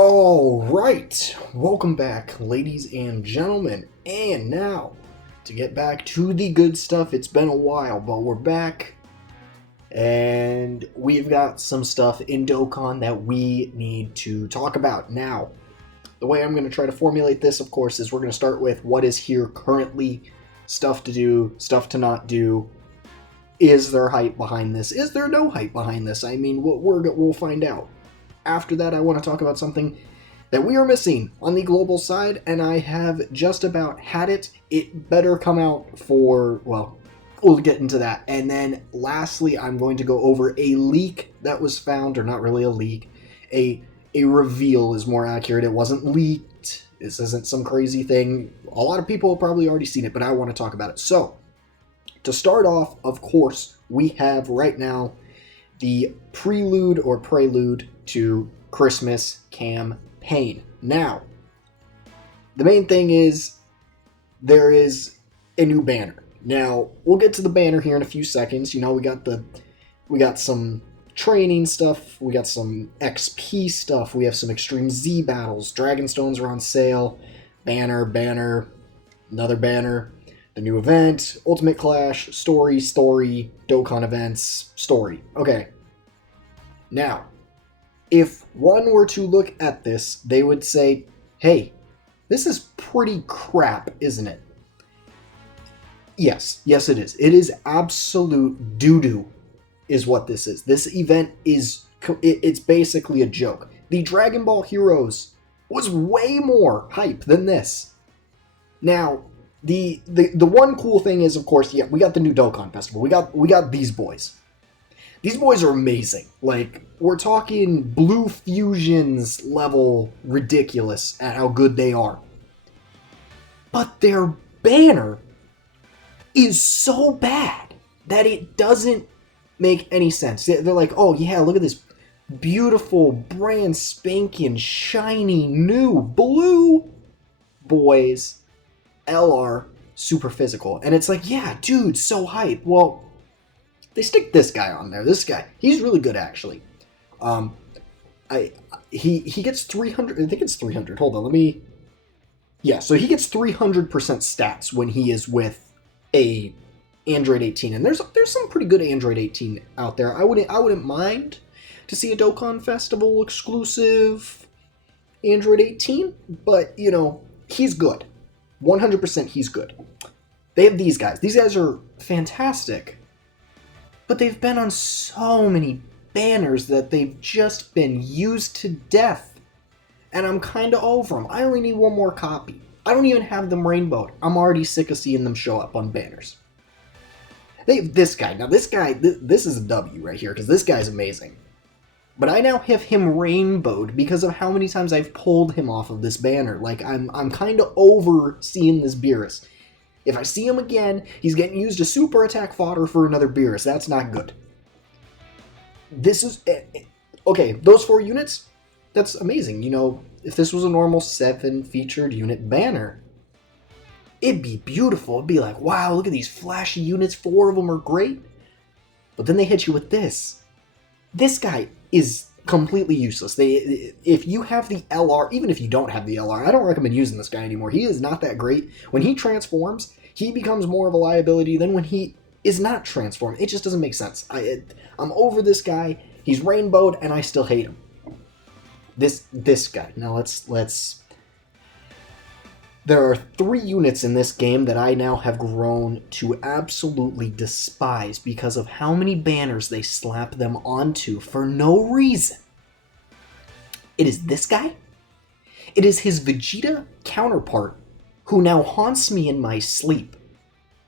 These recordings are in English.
All right, welcome back, ladies and gentlemen. And now, to get back to the good stuff, it's been a while, but we're back. And we've got some stuff in Dokkan that we need to talk about. Now, the way I'm going to try to formulate this, of course, is we're going to start with what is here currently, stuff to do, stuff to not do. Is there hype behind this? Is there no hype behind this? I mean, we'll find out. After that, I want to talk about something that we are missing on the global side, and I have just about had it. It better come out for, well, we'll get into that. And then lastly, I'm going to go over a leak that was found, or not really a leak, a reveal is more accurate. It wasn't leaked. This isn't some crazy thing. A lot of people have probably already seen it, but I want to talk about it. So, to start off, of course, we have right now the prelude or prelude to Christmas campaign. Now, the main thing is there is a new banner. Now, we'll get to the banner here in a few seconds. You know, we got some training stuff, we got some XP stuff, we have some Extreme Z battles, Dragonstones are on sale, banner, another banner, the new event, Ultimate Clash, story, Dokkan events, story. Okay. Now, if one were to look at this, they would say, hey, this is pretty crap, isn't it? Yes, it is. It is absolute doo-doo is what this is. This event it's basically a joke. The Dragon Ball Heroes was way more hype than this. Now, the one cool thing is, of course, yeah, we got the new Dokkan Festival. We got these boys. These boys are amazing. Like, we're talking Blue Fusions level ridiculous at how good they are. But their banner is so bad that it doesn't make any sense. They're like, oh yeah, look at this beautiful, brand spanking, shiny, new blue boys LR super physical. And it's like, yeah, dude, so hype. Well, they stick this guy on there. This guy, he's really good actually. He gets 300. I think it's 300. Hold on, yeah, so he gets 300% stats when he is with a Android 18, and there's some pretty good Android 18 out there. I wouldn't mind to see a Dokkan Festival exclusive Android 18, but you know, he's good. 100% he's good. They have these guys. These guys are fantastic. But they've been on so many banners that they've just been used to death. And I'm kind of over them. I only need one more copy. I don't even have them rainbowed. I'm already sick of seeing them show up on banners. They have this guy. Now this guy, this is a W right here, because this guy's amazing. But I now have him rainbowed because of how many times I've pulled him off of this banner. Like, I'm kind of over seeing this Beerus. If I see him again, he's getting used as super attack fodder for another Beerus. That's not good. This is... Okay, those 4 units, that's amazing. You know, if this was a normal 7 featured unit banner, it'd be beautiful. It'd be like, wow, look at these flashy units. 4 of them are great. But then they hit you with this. This guy is completely useless. If you have the LR, even if you don't have the LR, I don't recommend using this guy anymore. He is not that great. When he transforms, he becomes more of a liability than when he is not transformed. It just doesn't make sense. I'm over this guy. He's rainbowed, and I still hate him. This guy. Now let's. There are 3 units in this game that I now have grown to absolutely despise because of how many banners they slap them onto for no reason. It is this guy. It is his Vegeta counterpart, who now haunts me in my sleep.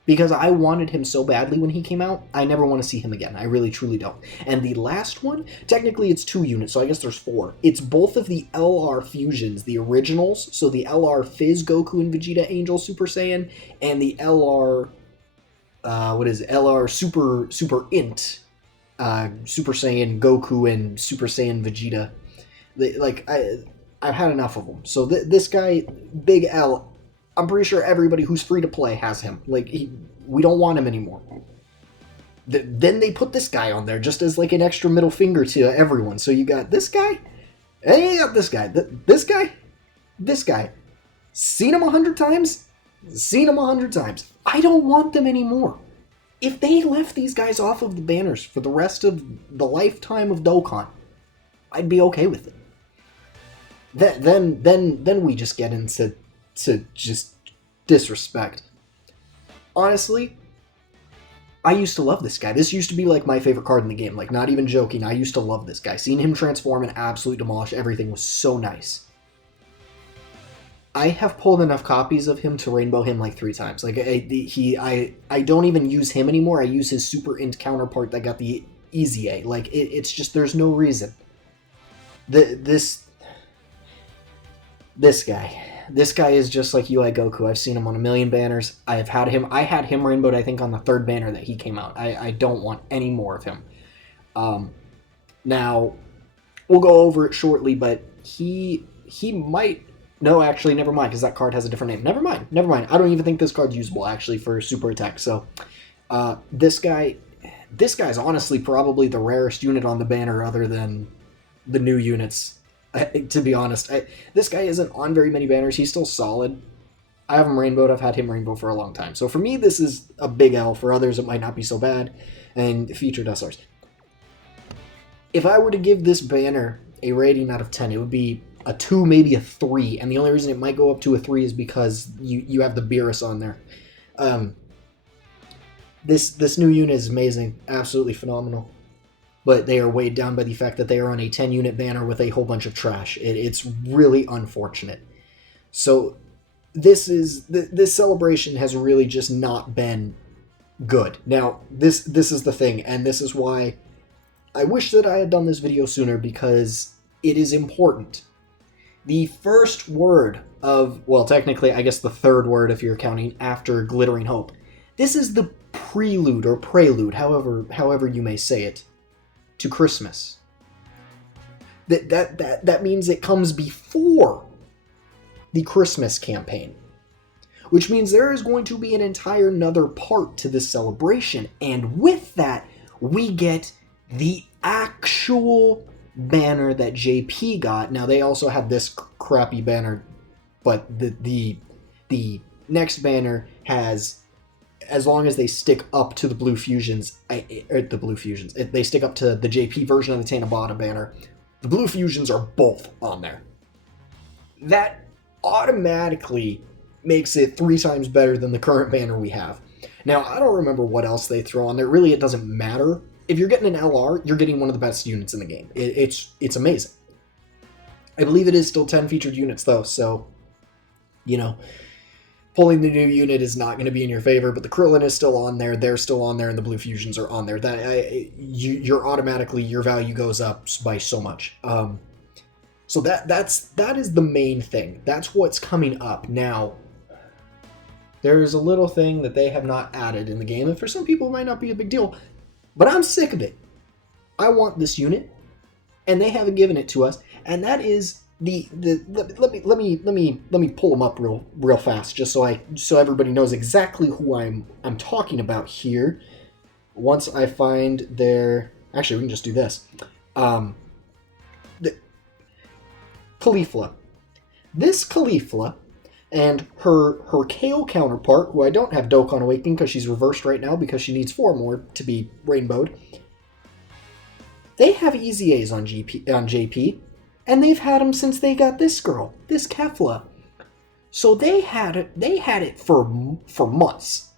Because I wanted him so badly when he came out, I never want to see him again. I really, truly don't. And the last one, technically it's 2 units, so I guess there's 4. It's both of the LR fusions, the originals, so the LR Fizz Goku and Vegeta Angel Super Saiyan, and the LR, LR Super Int, Super Saiyan Goku and Super Saiyan Vegeta. I've had enough of them. So this guy, Big L, I'm pretty sure everybody who's free to play has him. Like, we don't want him anymore. Then they put this guy on there just as like an extra middle finger to everyone. So you got this guy, And you got this guy. This guy. Seen him 100 times? Seen him 100 times. I don't want them anymore. If they left these guys off of the banners for the rest of the lifetime of Dokkan, I'd be okay with it. Then we just get into just disrespect. Honestly, I used to love this guy. This used to be like my favorite card in the game. Like, not even joking. I used to love this guy. Seeing him transform and absolutely demolish everything was so nice. I have pulled enough copies of him to rainbow him like 3 times. Like, I don't even use him anymore. I use his super int counterpart that got the easy A. Like, it's just, there's no reason. This guy. This guy is just like UI Goku. I've seen him on a million banners. I had him rainbowed, I think, on the 3rd banner that he came out. I don't want any more of him. Now, we'll go over it shortly, but he might... No, actually, never mind, because that card has a different name. Never mind. I don't even think this card's usable, actually, for super attack. So, this guy's honestly probably the rarest unit on the banner other than the new units. To be honest, this guy isn't on very many banners. He's still solid. I have him rainbowed. I've had him rainbow for a long time. So for me, this is a big L. For others, it might not be so bad. And featured SRs. If I were to give this banner a rating out of 10, it would be a 2, maybe a 3. And the only reason it might go up to a 3 is because you have the Beerus on there. This new unit is amazing. Absolutely phenomenal. But they are weighed down by the fact that they are on a 10-unit banner with a whole bunch of trash. It's really unfortunate. So this celebration has really just not been good. Now, this is the thing, and this is why I wish that I had done this video sooner, because it is important. The first word of, well, technically, I guess the 3rd word if you're counting after Glittering Hope. This is the prelude or prelude, however you may say it, to Christmas. That means it comes before the Christmas campaign, which means there is going to be an entire another part to this celebration, and with that we get the actual banner that JP got. Now, they also had this crappy banner, but the next banner has, as long as they stick up to the Blue Fusions, they stick up to the JP version of the Tanabata banner, the Blue Fusions are both on there. That automatically makes it 3 times better than the current banner we have. Now, I don't remember what else they throw on there. Really, it doesn't matter. If you're getting an LR, you're getting one of the best units in the game. It's amazing. I believe it is still 10 featured units, though, so, you know, pulling the new unit is not going to be in your favor, but the Krillin is still on there, they're still on there, and the Blue Fusions are on there. You're automatically, your value goes up by so much. So that is the main thing. That's what's coming up. Now, there's a little thing that they have not added in the game, and for some people it might not be a big deal, but I'm sick of it. I want this unit, and they haven't given it to us, and that is let me pull them up real fast, just so everybody knows exactly who I'm talking about here. Once I find their, actually we can just do this. Caulifla. This Caulifla and her KO counterpart, who I don't have Dokkan Awakening because she's reversed right now because she needs 4 more to be rainbowed. They have easy A's on JP, and they've had them since they got this girl, this Kefla. So they had it for months.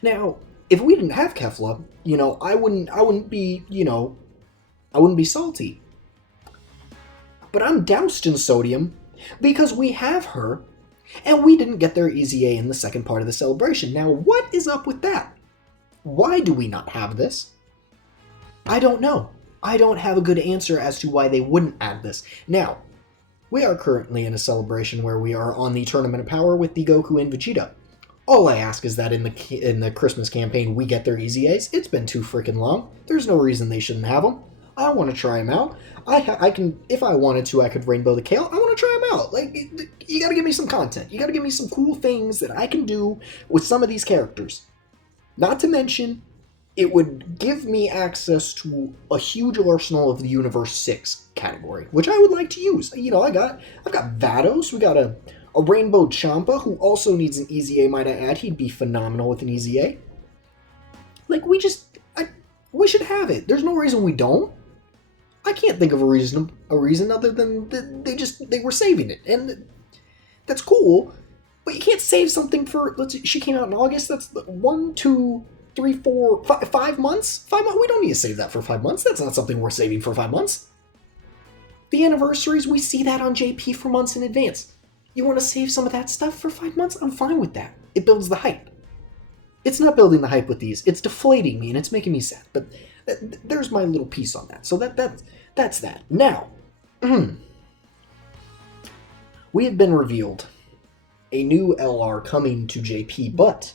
Now, if we didn't have Kefla, you know, I wouldn't be salty. But I'm doused in sodium because we have her, and we didn't get their easy A in the second part of the celebration. Now, what is up with that? Why do we not have this? I don't know. I don't have a good answer as to why they wouldn't add this. Now, we are currently in a celebration where we are on the Tournament of Power with the Goku and Vegeta. All I ask is that in the Christmas campaign we get their easy A's. It's been too freaking long. There's no reason they shouldn't have them. I want to try them out. I can, if I wanted to, I could rainbow the Kale. I want to try them out. Like, you got to give me some content. You got to give me some cool things that I can do with some of these characters. Not to mention, it would give me access to a huge arsenal of the Universe 6 category, which I would like to use. You know, I've got Vados, we got a Rainbow Champa, who also needs an Easy A, might I add. He'd be phenomenal with an Easy A. Like, we should have it. There's no reason we don't. I can't think of a reason other than they were saving it, and that's cool. But you can't save something for, she came out in August. That's 1, 2, 3, 4, 5 months. 5 months. We don't need to save that for 5 months. That's not something we're saving for 5 months. The anniversaries, we see that on JP for months in advance. You want to save some of that stuff for 5 months? I'm fine with that. It builds the hype. It's not building the hype with these. It's deflating me, and it's making me sad. But there's my little piece on that. So that's that. Now, we have been revealed a new LR coming to JP, but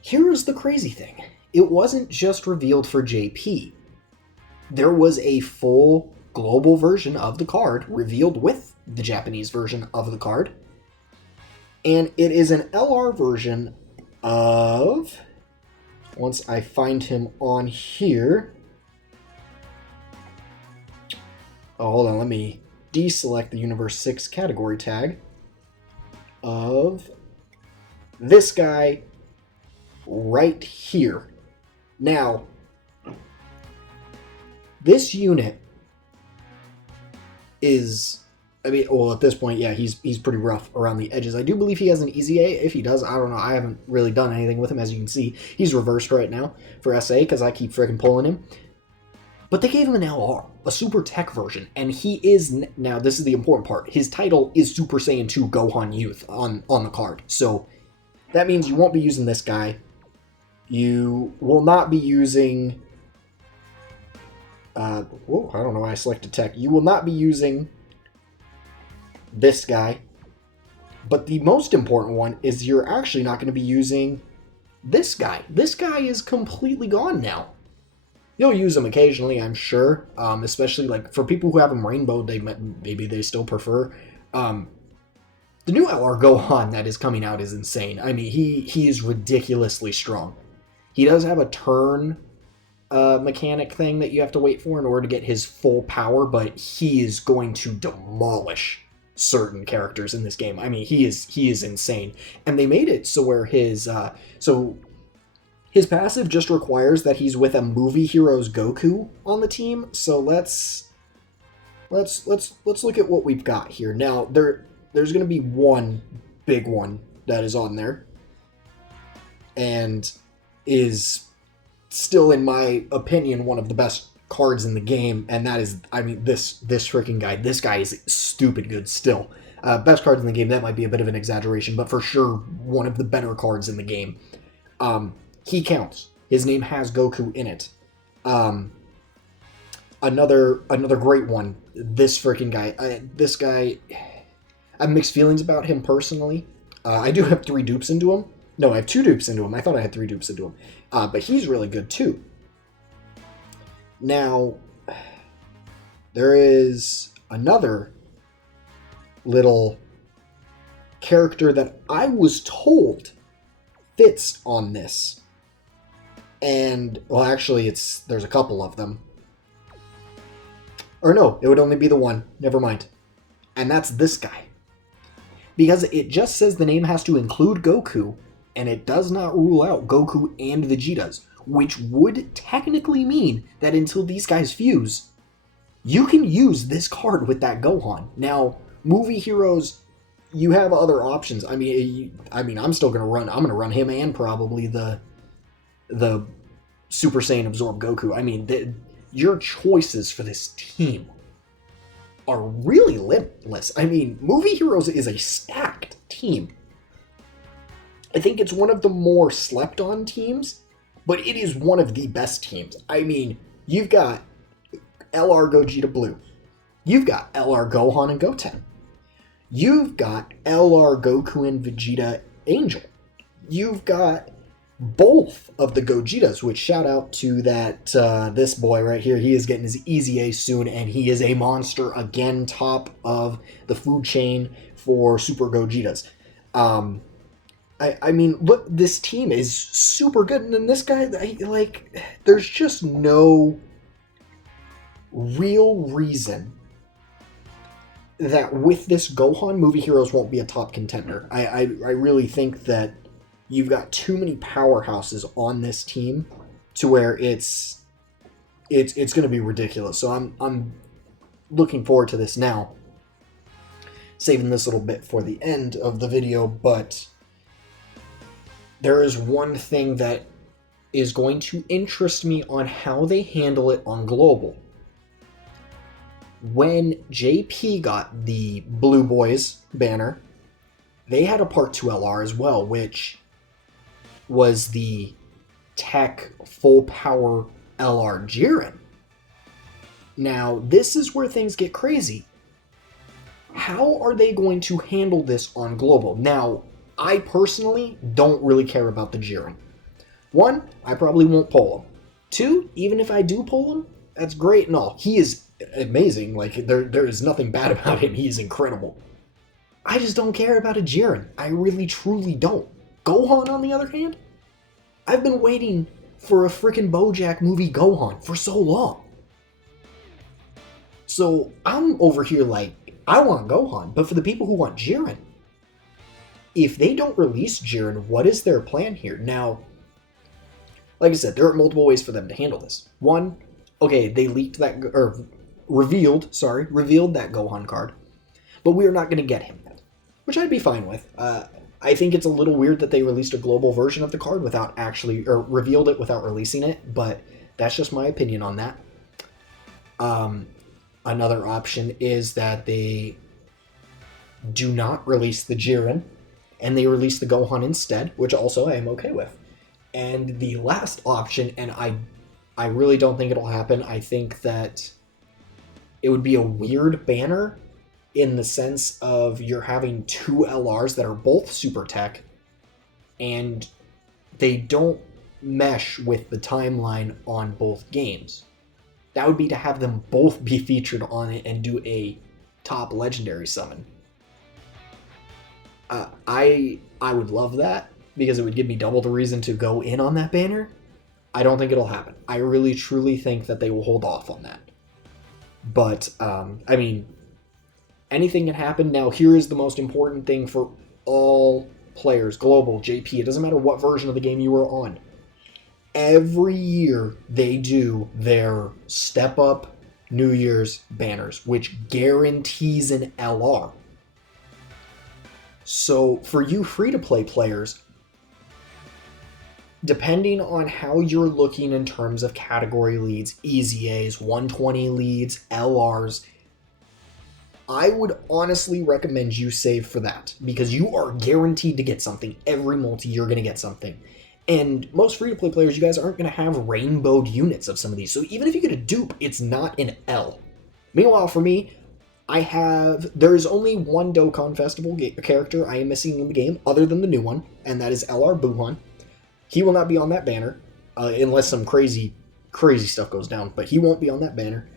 here is the crazy thing. It wasn't just revealed for JP. There was a full global version of the card revealed with the Japanese version of the card. And it is an LR version of, once I find him on here. Oh, hold on, let me deselect the Universe 6 category tag of this guy right here. Now, this unit is, I mean, well, at this point, yeah, he's pretty rough around the edges. I do believe he has an Easy A. If he does, I don't know. I haven't really done anything with him, as you can see. He's reversed right now for SA because I keep freaking pulling him. But they gave him an LR, a Super Tech version, and he is, now this is the important part, his title is Super Saiyan 2 Gohan Youth on the card. So that means you won't be using this guy. You will not be using, I don't know why I selected Tech. You will not be using this guy. But the most important one is you're actually not going to be using this guy. This guy is completely gone now. You'll use him occasionally, I'm sure, especially like for people who have him rainbow, maybe they still prefer. The new LR Gohan that is coming out is insane. I mean, he is ridiculously strong. He does have a turn mechanic thing that you have to wait for in order to get his full power, but he is going to demolish certain characters in this game. I mean, he is insane. And they made it so where his passive just requires that he's with a Movie Heroes Goku on the team. So let's look at what we've got here. Now, there's going to be one big one that is on there and is still, in my opinion, one of the best cards in the game, and that is, I mean, this freaking guy. This guy is stupid good still. Best cards in the game, that might be a bit of an exaggeration, but for sure one of the better cards in the game. He counts. His name has Goku in it. Another great one. This freaking guy. This guy, I have mixed feelings about him personally. I do have 3 dupes into him. No, I have 2 dupes into him. I thought I had 3 dupes into him. But he's really good too. Now, there is another little character that I was told fits on this. And, well, actually, there's a couple of them. Or no, it would only be the one. Never mind. And that's this guy. Because it just says the name has to include Goku, and it does not rule out Goku and Vegetas, which would technically mean that until these guys fuse, you can use this card with that Gohan. Now, Movie Heroes, you have other options. I mean, I'm still gonna run. I'm gonna run him and probably the Super Saiyan Absorb Goku. I mean, your choices for this team are really limitless. I mean, Movie Heroes is a stacked team. I think it's one of the more slept on teams, but it is one of the best teams. I mean, you've got LR Gogeta Blue. You've got LR Gohan and Goten. You've got LR Goku and Vegeta Angel. You've got both of the Gogetas, which shout out to that this boy right here. He is getting his Easy A soon, and he is a monster again, top of the food chain for Super Gogetas. I mean, look, this team is super good, and then this guy, like, there's just no real reason that with this Gohan, Movie Heroes won't be a top contender. I really think that you've got too many powerhouses on this team to where it's going to be ridiculous. So I'm looking forward to this now. Saving this little bit for the end of the video, but there is one thing that is going to interest me on how they handle it on Global. When JP got the Blue Boys banner, they had a Part 2 LR as well, which was the Tech Full Power LR Jiren. Now, this is where things get crazy. How are they going to handle this on Global? Now, I personally don't really care about the Jiren. 1, I probably won't pull him. 2, even if I do pull him, that's great and all. He is amazing. Like, there is nothing bad about him. He is incredible. I just don't care about a Jiren. I really, truly don't. Gohan, on the other hand, I've been waiting for a freaking BoJack movie Gohan for so long. So I'm over here like, I want Gohan, but for the people who want Jiren, if they don't release Jiren, what is their plan here? Now, like I said, there are multiple ways for them to handle this. 1, okay, they leaked that, or revealed that Gohan card, but we are not going to get him yet, which I'd be fine with. I think it's a little weird that they released a global version of the card without actually, or revealed it without releasing it, but that's just my opinion on that. Another option is that they do not release the Jiren, and they release the Gohan instead, which also I am okay with. And the last option, and I really don't think it'll happen, I think that it would be a weird banner in the sense of you're having 2 LRs that are both super tech, and they don't mesh with the timeline on both games. That would be to have them both be featured on it and do a top legendary summon. I would love that, because it would give me double the reason to go in on that banner. I don't think it'll happen. I really, truly think that they will hold off on that. But, I mean, anything can happen. Now, here is the most important thing for all players, Global, JP, it doesn't matter what version of the game you are on. Every year, they do their Step Up New Year's banners, which guarantees an LR. So, for you free-to-play players, depending on how you're looking in terms of category leads, EZAs, 120 leads, LRs, I would honestly recommend you save for that, because you are guaranteed to get something. Every multi, you're going to get something. And most free-to-play players, you guys aren't going to have rainbowed units of some of these. So even if you get a dupe, it's not an L. Meanwhile, for me, there's only one Dokkan Festival character I am missing in the game, other than the new one, and that is LR Buhan. He will not be on that banner, unless some crazy stuff goes down, but he won't be on that banner.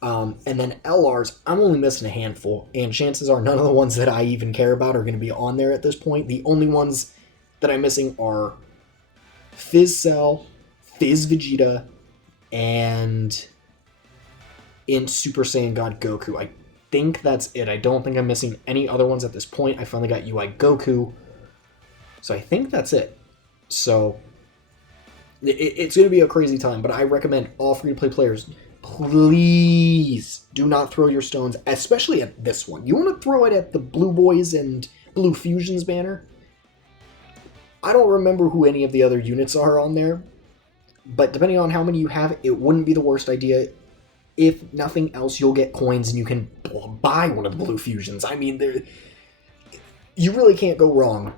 And then LRs, I'm only missing a handful, and chances are none of the ones that I even care about are going to be on there at this point. The only ones that I'm missing are Fizz Cell, Fizz Vegeta, and in Super Saiyan God Goku. I think that's it. I don't think I'm missing any other ones at this point. I finally got UI Goku, so I think that's it. So it's going to be a crazy time, but I recommend all free-to-play players, please do not throw your stones, especially at this one. You want to throw it at the Blue Boys and Blue Fusions banner? I don't remember who any of the other units are on there, but depending on how many you have, it wouldn't be the worst idea. If nothing else, you'll get coins and you can buy one of the Blue Fusions. I mean, you really can't go wrong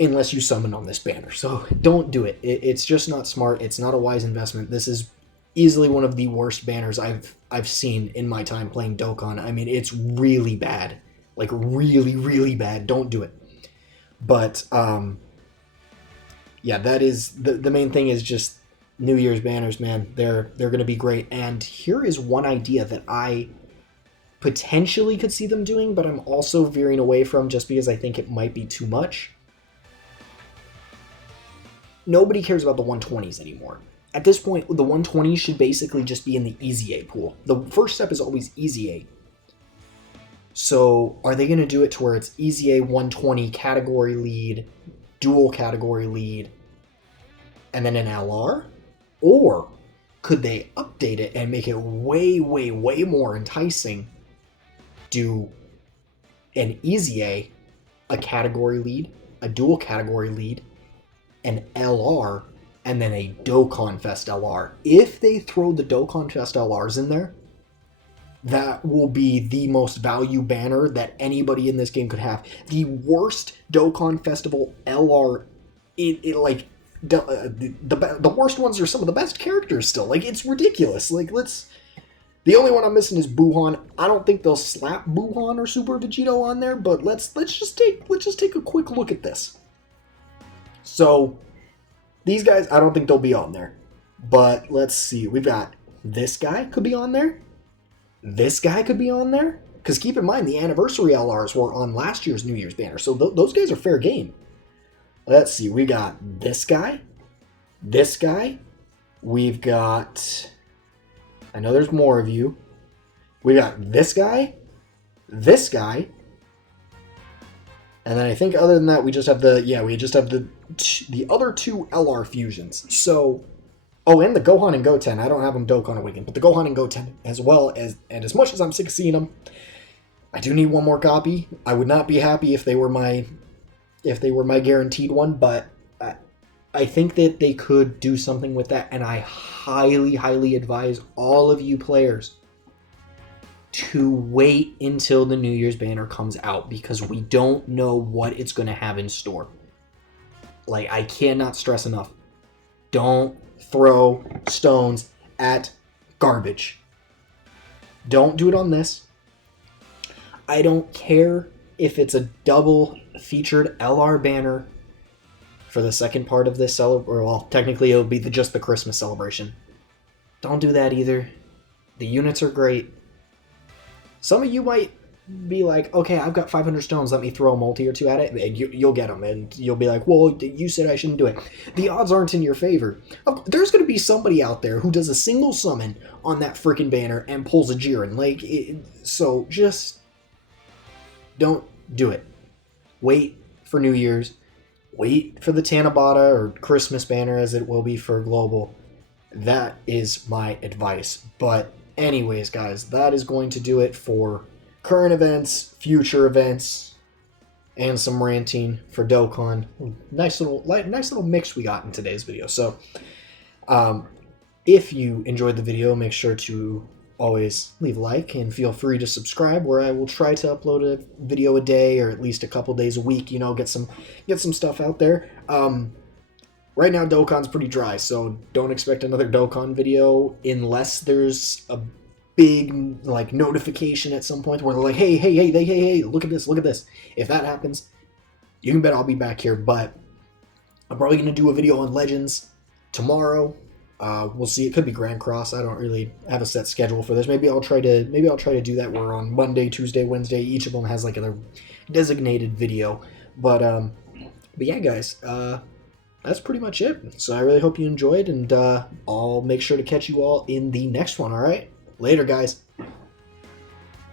unless you summon on this banner, so don't do it. It's just not smart. It's not a wise investment. This is easily one of the worst banners I've seen in my time playing Dokkan. I mean, it's really bad. Like, really, really bad. Don't do it. But, yeah, that is the main thing is just New Year's banners, man. They're going to be great. And here is one idea that I potentially could see them doing, but I'm also veering away from just because I think it might be too much. nobody cares about the 120s anymore. At this point, the 120s should basically just be in the Easy A pool. The first step is always Easy A. So are they going to do it to where it's Easy A 120 category lead, dual category lead, and then an LR? Or could they update it and make it way, way, way more enticing? Do an Easy a category lead, a dual category lead, an LR, and then a Dokkan Fest LR. If they throw the Dokkan Fest LRs in there, that will be the most value banner that anybody in this game could have. The worst Dokkan Festival LR, the worst ones are some of the best characters still. Like, it's ridiculous. Like, the only one I'm missing is Buhan. I don't think they'll slap Buhan or Super Vegito on there, but let's just take a quick look at this. So these guys, I don't think they'll be on there. But let's see. We've got this guy could be on there. This guy could be on there. Because keep in mind, the anniversary LRs were on last year's New Year's banner. So those guys are fair game. Let's see. We got this guy. This guy. We've got... I know there's more of you. We got this guy. This guy. And then I think other than that, we just have the other two LR fusions. So, oh, and the Gohan and Goten. I don't have them Dokkan Awakened, but the Gohan and Goten as well as, and as much as I'm sick of seeing them, I do need one more copy. I would not be happy if they were my guaranteed one, but I think that they could do something with that, and I highly, highly advise all of you players to wait until the New Year's banner comes out, because we don't know what it's going to have in store. Like, I cannot stress enough. Don't throw stones at garbage. Don't do it on this. I don't care if it's a double featured LR banner for the second part of this celebration. Well, technically it'll be just the Christmas celebration. Don't do that either. The units are great. Some of you might be like, okay, I've got 500 stones, let me throw a multi or two at it, and you'll get them, and you'll be like, well, you said I shouldn't do it. The odds aren't in your favor. There's going to be somebody out there who does a single summon on that freaking banner and pulls a Jiren. So just don't do it. Wait for New Year's. Wait for the Tanabata or Christmas banner, as it will be for Global. That is my advice. But anyways, guys, that is going to do it for current events, future events, and some ranting for Dokkan. Nice little mix we got in today's video. So, if you enjoyed the video, make sure to always leave a like and feel free to subscribe, where I will try to upload a video a day or at least a couple days a week. You know, get some stuff out there. Right now, Dokkan's pretty dry, so don't expect another Dokkan video unless there's a big notification at some point where they're like, hey, look at this. If that happens, you can bet I'll be back here. But I'm probably gonna do a video on Legends tomorrow. We'll see. It could be Grand Cross. I don't really have a set schedule for this. Maybe I'll try to do that where on Monday, Tuesday, Wednesday, each of them has like a designated video. But yeah, guys, that's pretty much it. So I really hope you enjoyed, and I'll make sure to catch you all in the next one. All right, later, guys.